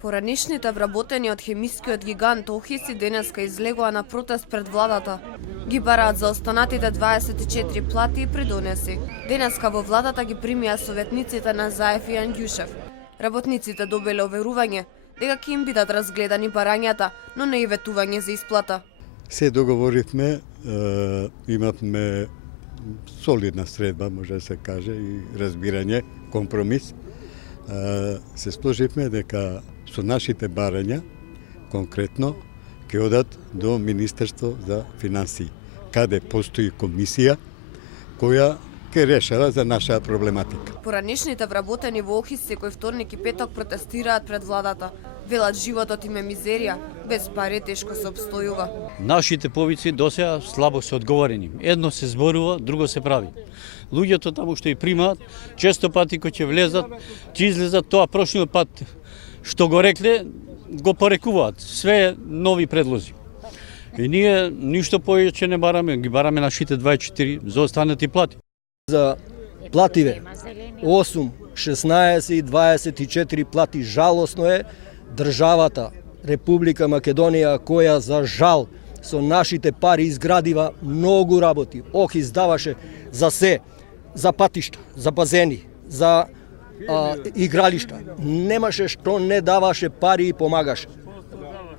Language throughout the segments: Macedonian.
Поранишните вработени од хемискиот гигант Охис денеска излегува на протест пред владата. Ги бараат за останатите 24 плати и придонеси. Денеска во владата ги примија советниците на Заев и Ангјушев. Работниците добиле оверување дека ќе им бидат разгледани барањата, но не и ветување за исплата. Се договоривме, имавме солидна средба, може да се каже, и разбирање, компромис. Се сложивме дека со нашите барања, конкретно, ќе одат до Министерство за финансии, каде постои комисија која ќе решава за наша проблематика. Поранишните вработени во Охис секој вторник и петок протестираат пред владата. Велат животот им е мизерија, без пари тешко се обстојува. Нашите повици досега слабо се одговорени. Едно се зборува, друго се прави. Луѓето таму што и примаат, често пати кои ќе влезат, ќе излезат тоа прошниот пат што го рекле, го порекуваат. Све нови предлози. И ние ништо повеќе не бараме, ги бараме нашите 24 за останати плати. За плативе 8, 16 и 24 плати жалосно е државата Република Македонија, која за жал со нашите пари изградива многу работи. Охис даваше за се, за патишта, за базени, за игралишта. Немаше што не даваше пари и помагаше.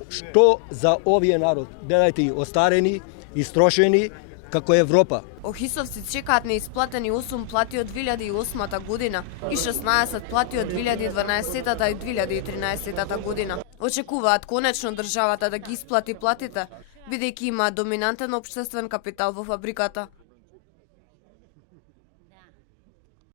Што за овие народ? Гледајте, остарени, истрошени, како Европа. Охисовци чекаат неисплатени 8 плати од 2008 година и 16 плати од 2012 и 2013 година. Очекуваат конечно државата да ги исплати платите, бидејќи имаат доминантен општествен капитал во фабриката.